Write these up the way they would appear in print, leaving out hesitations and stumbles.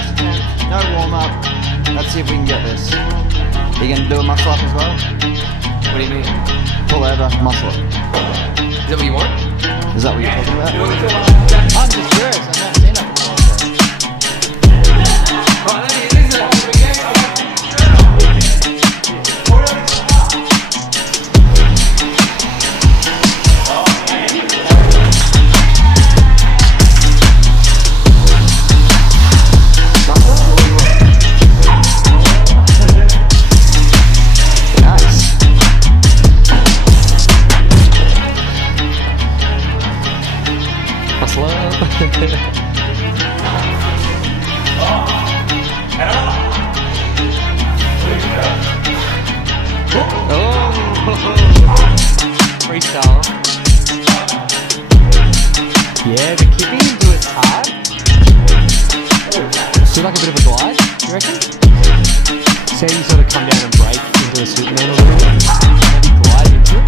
First attempt, no warm up. Let's see if we can get this. Are you gonna do a muscle up as well? What do you mean? Pull over, muscle up. Is that what you want? Is that what you're talking about? You want me to I'm just curious, I've never seen that before. So. Alright, let me listen. Freestyle. Yeah, the kipping into it's hard. Do like a bit of a glide, do you reckon? Say you sort of come down and break into a Superman a little bit. Maybe glide into it.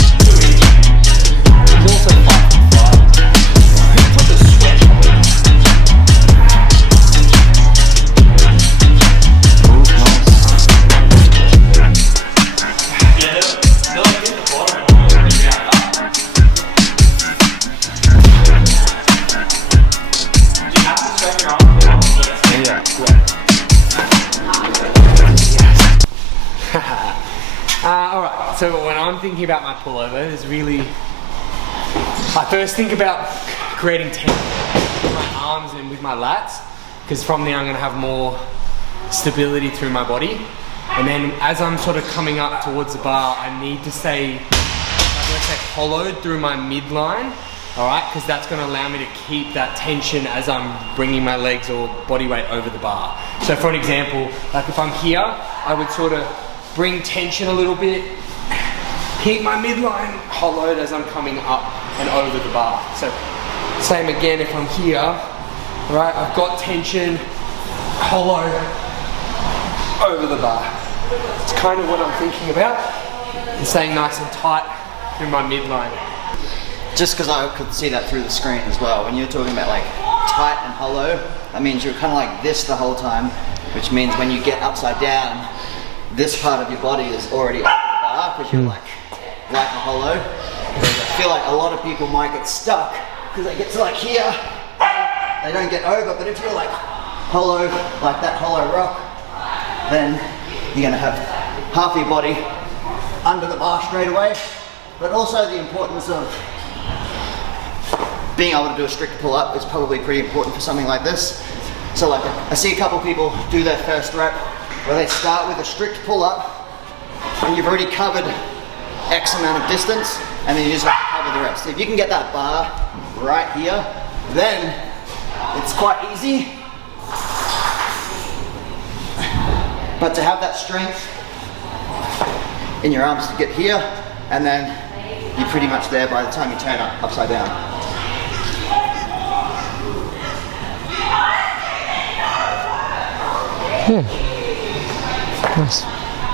He's also 5'5". Put the sweat on. Alright, so when I'm thinking about my pullover, I first think about creating tension with my arms and with my lats, because from there I'm going to have more stability through my body. And then as I'm sort of coming up towards the bar, I need to stay, let's say, hollowed through my midline, alright, because that's going to allow me to keep that tension as I'm bringing my legs or body weight over the bar. So for an example, like if I'm here, I would sort of bring tension a little bit, keep my midline hollowed as I'm coming up and over the bar. So same again if I'm here, right, I've got tension, hollow, over the bar. It's kind of what I'm thinking about, and staying nice and tight through my midline. Just because I could see that through the screen as well, when you're talking about like tight and hollow, that means you're kind of like this the whole time, which means when you get upside down, this part of your body is already over the bar because you're like a hollow. I feel like a lot of people might get stuck because they get to like here, they don't get over, but if you're like hollow, like that hollow rock, then you're gonna have half your body under the bar straight away. But also the importance of being able to do a strict pull up is probably pretty important for something like this. So like I see a couple people do their first rep where they start with a strict pull up and you've already covered X amount of distance and then you just have to cover the rest. If you can get that bar right here, then it's quite easy. But to have that strength in your arms to get here, and then you're pretty much there by the time you turn upside down. Yeah. Nice.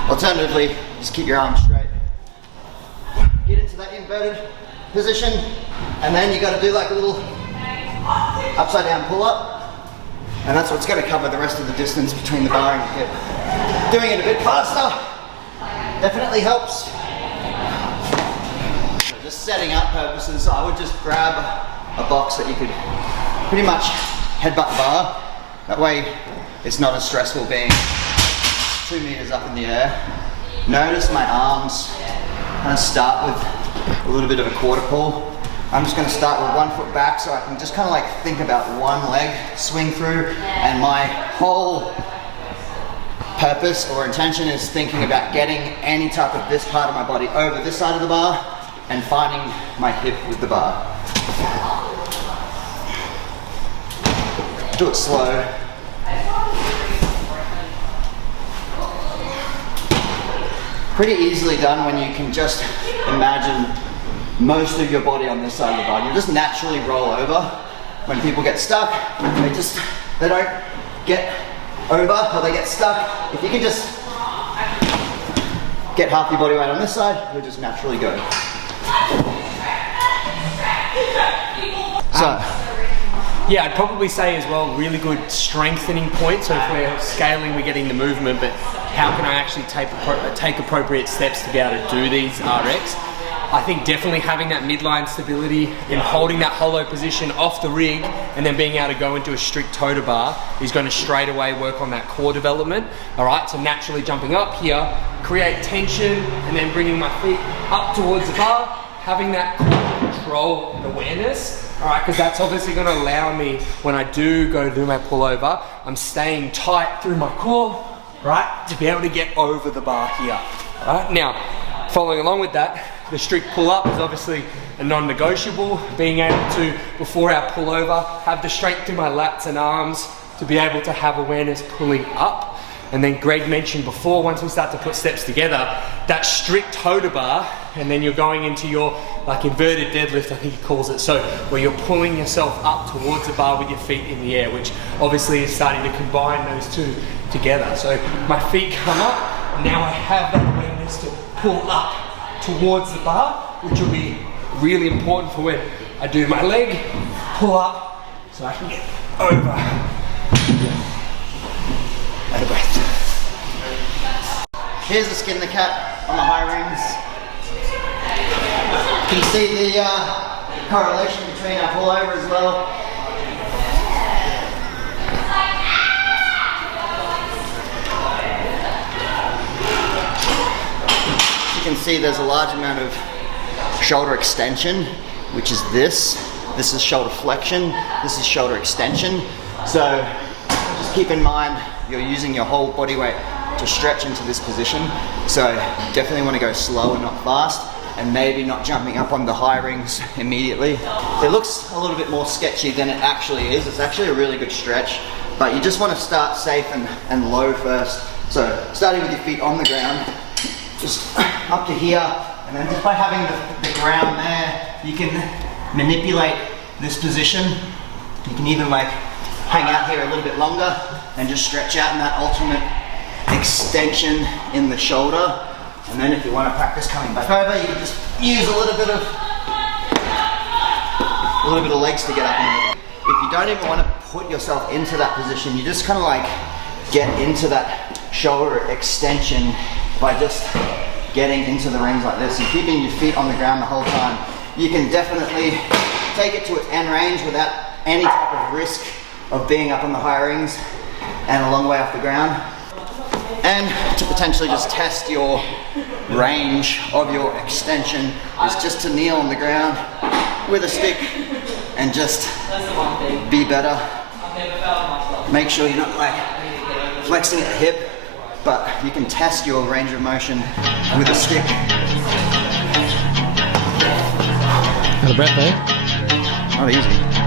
Alternatively, just keep your arms straight. Get into that inverted position, and then you got to do like a little upside down pull up. And that's what's going to cover the rest of the distance between the bar and your hip. Doing it a bit faster definitely helps. So just setting up purposes, I would just grab a box that you could pretty much headbutt the bar. That way it's not as stressful being 2 meters up in the air. Notice my arms kind of start with a little bit of a quarter pull. I'm just going to start with 1 foot back so I can just kind of like think about one leg swing through, and my whole purpose or intention is thinking about getting any type of this part of my body over this side of the bar and finding my hip with the bar. Do it slow. Pretty easily done when you can just imagine most of your body on this side of the bar. You just naturally roll over. When people get stuck, they don't get over or they get stuck. If you can just get half your body weight on this side, you'll just naturally go. So, Yeah, I'd probably say as well, really good strengthening point. So if we're scaling, we're getting the movement, but how can I actually take appropriate steps to be able to do these RX? I think definitely having that midline stability and holding that hollow position off the rig and then being able to go into a strict toe to bar is going to straight away work on that core development. All right, so naturally jumping up here, create tension and then bringing my feet up towards the bar, having that core control and awareness. All right, because that's obviously going to allow me, when I do go do my pullover, I'm staying tight through my core, right, to be able to get over the bar here. All right, now, following along with that, the strict pull-up is obviously a non-negotiable. Being able to, before our pullover, have the strength in my lats and arms to be able to have awareness pulling up. And then Greg mentioned before, once we start to put steps together, that strict toe to bar, and then you're going into your like inverted deadlift, I think he calls it, so where you're pulling yourself up towards the bar with your feet in the air, which obviously is starting to combine those two together. So my feet come up, and now I have that awareness to pull up towards the bar, which will be really important for when I do my leg, pull up, so I can get over. Out of breath. Here's the skin the cat on the high rings. You can see the correlation between our pullover as well. You can see there's a large amount of shoulder extension, which is this. This is shoulder flexion, this is shoulder extension. So just keep in mind you're using your whole body weight to stretch into this position. So you definitely want to go slow and not fast, and maybe not jumping up on the high rings immediately. It looks a little bit more sketchy than it actually is. It's actually a really good stretch, but you just want to start safe and low first. So starting with your feet on the ground, just up to here, and then just by having the ground there, you can manipulate this position. You can even like hang out here a little bit longer and just stretch out in that ultimate extension in the shoulder. And then if you want to practice coming back over, you can just use a little bit of legs to get up and over. If you don't even want to put yourself into that position, you just kind of like get into that shoulder extension by just getting into the rings like this and keeping your feet on the ground the whole time. You can definitely take it to its end range without any type of risk of being up on the high rings and a long way off the ground. And to potentially just test your range of your extension is just to kneel on the ground with a stick and just be better. Make sure you're not like flexing at the hip, but you can test your range of motion with a stick. Out of breath, eh? Not easy.